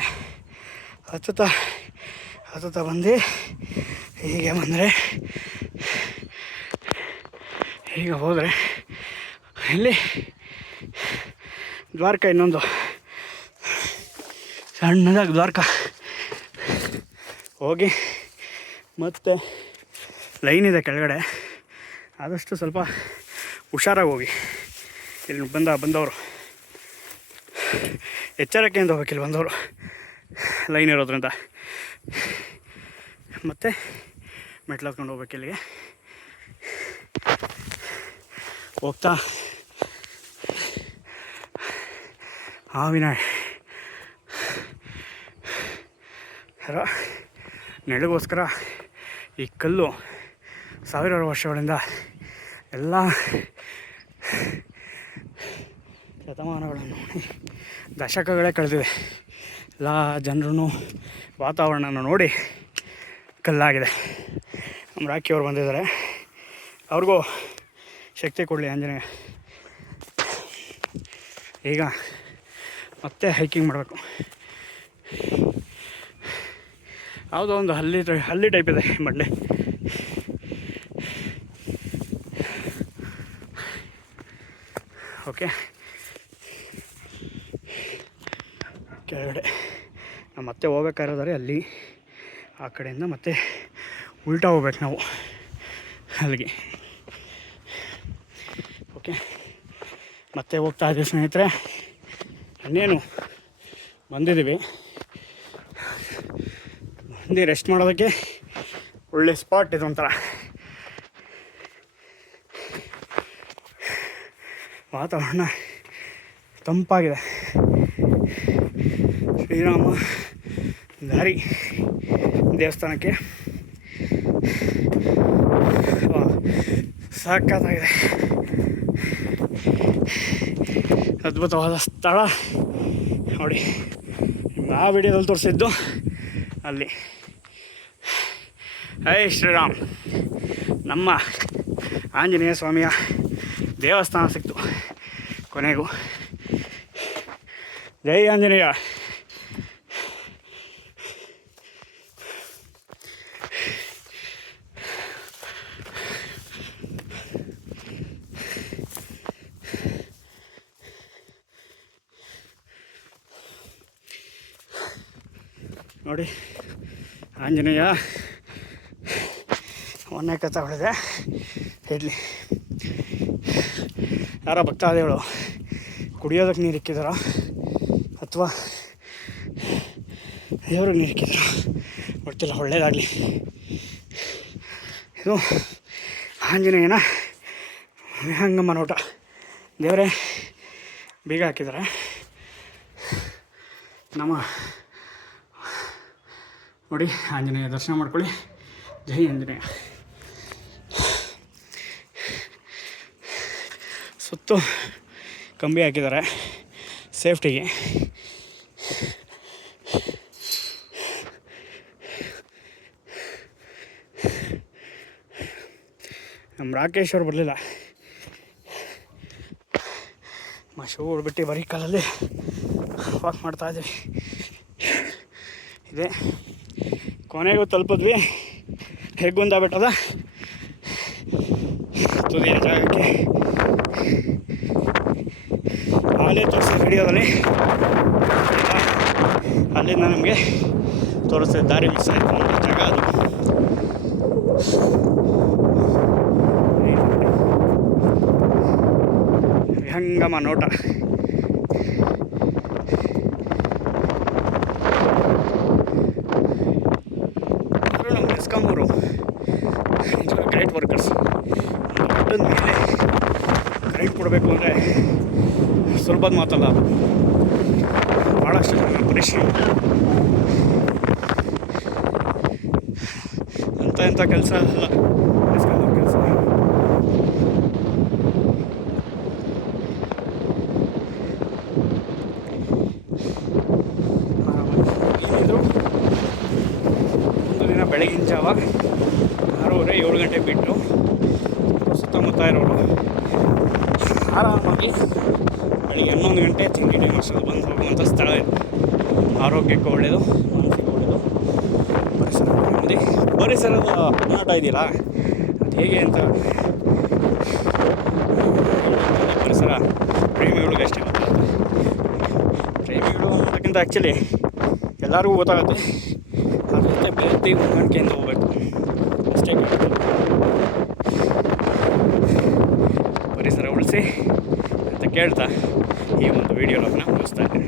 ಕೆಳಗಡೆ ಹತ್ತುತ್ತಾ ಬಂದು ಹೀಗೆ ಬಂದರೆ ಈಗ ಹೋದರೆ ಇಲ್ಲಿ ದ್ವಾರಕ, ಇನ್ನೊಂದು ಸಣ್ಣದಾಗಿ ದ್ವಾರಕ ಹೋಗಿ ಮತ್ತೆ ಲೈನ್ ಇದೆ ಕೆಳಗಡೆ. ಆದಷ್ಟು ಸ್ವಲ್ಪ ಹುಷಾರಾಗಿ ಹೋಗಿ. ಇಲ್ಲಿ ಬಂದವರು ಎಚ್ಚರಿಕೆಯಿಂದ ಹೋಗ್ಬೇಕು. ಇಲ್ಲಿ ಬಂದವರು ಲೈನ್ ಇರೋದ್ರಿಂದ ಮತ್ತು ಮೆಟ್ಲು ಹತ್ಕೊಂಡು ಹೋಗ್ಬೇಕು. ಇಲ್ಲಿಗೆ ಹೋಗ್ತಾ ಹಾವಿನ ನೆರಳಿಗೋಸ್ಕರ ಈ ಕಲ್ಲು ಸಾವಿರಾರು ವರ್ಷಗಳಿಂದ ಎಲ್ಲ ಶತಮಾನಗಳನ್ನು ದಶಕಗಳೇ ಕಳೆದಿದೆ. ಎಲ್ಲ ಜನರೂ ವಾತಾವರಣನ ನೋಡಿ ಕಲ್ಲಾಗಿದೆ. ನಮ್ಮ ರಾಕಿಯವರು ಬಂದಿದ್ದಾರೆ, ಅವ್ರಿಗೂ ಶಕ್ತಿ ಕೊಡಲಿ ಆಂಜನೇಯ. ಈಗ ಮತ್ತೆ ಹೈಕಿಂಗ್ ಮಾಡಬೇಕು. ಯಾವುದೋ ಒಂದು ಹಳ್ಳಿ ಟೈಪ್ ಇದೆ ಬಂಡೆ. ಓಕೆ, ಕೆಳಗಡೆ ನಾವು ಮತ್ತೆ ಹೋಗ್ಬೇಕಾದ್ರೆ ಅಲ್ಲಿ ಆ ಕಡೆಯಿಂದ ಮತ್ತೆ ಉಲ್ಟಾ ಹೋಗ್ಬೇಕು ನಾವು ಅಲ್ಲಿಗೆ. ಓಕೆ, ಮತ್ತೆ ಹೋಗ್ತಾ ಇದ್ದೀವಿ ಸ್ನೇಹಿತರೆ. ಇನ್ನೇನು ಬಂದಿದ್ದೀವಿ. ರೆಸ್ಟ್ ಮಾಡೋದಕ್ಕೆ ಒಳ್ಳೆ ಸ್ಪಾಟ್ ಇದು. ಒಂಥರ ವಾತಾವರಣ ತಂಪಾಗಿದೆ. ಶ್ರೀರಾಮ ದಾರಿ ದೇವಸ್ಥಾನಕ್ಕೆ ಸಾಕಾಗಿದೆ. ಅದ್ಭುತವಾದ ಸ್ಥಳ ನೋಡಿ. ಆ ವಿಡಿಯೋದಲ್ಲಿ ತೋರಿಸಿದ್ದು ಅಲ್ಲಿ. ಹೈ ಶ್ರೀರಾಮ್, ನಮ್ಮ ಆಂಜನೇಯ ಸ್ವಾಮಿಯ ದೇವಸ್ಥಾನ ಸಿಕ್ತು ಕೊನೆಗೂ. ಜೈ ಆಂಜನೇಯ. ನೋಡಿ ಆಂಜನೇಯ ಮೊನ್ನೆ ಕಥಗಳಿದೆ. ಇಡ್ಲಿ ಯಾರ ಭಕ್ತಾದಿಗಳು ಕುಡಿಯೋದಕ್ಕೆ ನೀರು ಇಕ್ಕಿದಾರೋ ಅಥವಾ ದೇವ್ರಿಗೆ ನೀರು ಇಕ್ಕಿದಾರೋ ಗೊತ್ತಿಲ್ಲ. ಒಳ್ಳೆಯದಾಗಲಿ. ಇದು ಆಂಜನೇಯನ ವಿಹಂಗಮ ನೋಟ. ದೇವರೇ ಬೀಗ ಹಾಕಿದ್ದಾರೆ. ನಮ್ಮ ನೋಡಿ ಆಂಜನೇಯ ದರ್ಶನ ಮಾಡ್ಕೊಳ್ಳಿ. ಜೈ ಆಂಜನೇಯ. ಸುತ್ತು ಕಂಬಿ ಹಾಕಿದ್ದಾರೆ ಸೇಫ್ಟಿಗೆ. ನಮ್ಮ ರಾಕೇಶ್ ಅವ್ರು ಬರಲಿಲ್ಲ. ಶೂ ಬಿಟ್ಟು ಬರೀ ಕಾಲಲ್ಲಿ ವಾಕ್ ಮಾಡ್ತಾಯಿದ್ವಿ. ಇದೆ ಕೊನೆಗೂ ತಲುಪಿದ್ವಿ ಹೆಗ್ಗುಂದ ಬೆಟ್ಟದ ತುದಿಯ ಜಾಗಕ್ಕೆ. ಅಲ್ಲೇ ತೋರಿಸಿದ ವಿಡಿಯೋದಲ್ಲಿ ಅಲ್ಲಿಂದ ನಮಗೆ ತೋರಿಸಿದ ದಾರಿ ಮಿಸ್ ಆಯಿತು ಅನ್ನೋ ಜಾಗ ಅದು. ವಿಹಂಗಮ ನೋಟ. ನಮ್ಮ ಮೆಸ್ಕಾಮವರು ಗ್ರೇಟ್ ವರ್ಕರ್ಸ್. ಬೆಟ್ಟದ ಮೇಲೆ ಕರೆಂಟ್ ಕೊಡಬೇಕು ಅಂದರೆ ಸುಲಭದ ಮಾತಲ್ಲ ಅದು. ಭಾಳಷ್ಟು ಜನ ಪರಿಶ್ರಮ. ಎಂಥ ಕೆಲಸ ಅಲ್ಲ ಮೆಸ್ಕಾಮವ್ರ ಕೆಲಸ. ಏನಿದ್ರು ಒಂದು ದಿನ ಬೆಳಗಿನ ಜಾವ 6:30 7 ಗಂಟೆಗೆ ಬಿಟ್ಟು ಸುತ್ತಮುತ್ತ ಇರೋರು ಆರಾಮಾಗಿ ಬೆಳಿಗ್ಗೆ 11 ಗಂಟೆ ತಿಂಡಿ ಟೈಮ್ ಅಷ್ಟೊಂದು ಬಂದು ಹೋಗುವಂಥ ಸ್ಥಳ ಇದು. ಆರೋಗ್ಯಕ್ಕೆ ಒಳ್ಳೆಯದು, ಮನಸ್ಸಿಗೆ ಒಳ್ಳೆಯದು. ಪರಿಸರ ನೆಮ್ಮದಿ. ಪರಿಸರದ ಒಡನಾಟ ಇದೆಯಲ್ಲ ಅದು ಹೇಗೆ ಅಂತ ಪರಿಸರ ಪ್ರೇಮಿಗಳಿಗೆ ಅಷ್ಟೇ ಗೊತ್ತಾಗುತ್ತೆ. ಪ್ರೇಮಿಗಳು ಅನ್ನೋದಕ್ಕಿಂತ ಆ್ಯಕ್ಚುಲಿ ಎಲ್ಲರಿಗೂ ಗೊತ್ತಾಗುತ್ತೆ. ಅದ್ರ ಜೊತೆ ಬೆರೆತು ಹೊಂದಾಣಿಕೆಯಿಂದ ಹೋಗ್ಬೇಕು ಅಷ್ಟೇ. ಪರಿಸರ ಉಳಿಸಿ ಅಂತ ಕೇಳ್ತಾ ಈ ಒಂದು ವಿಡಿಯೋನ ಮುಗಿಸ್ತಾ ಇದ್ದೀನಿ.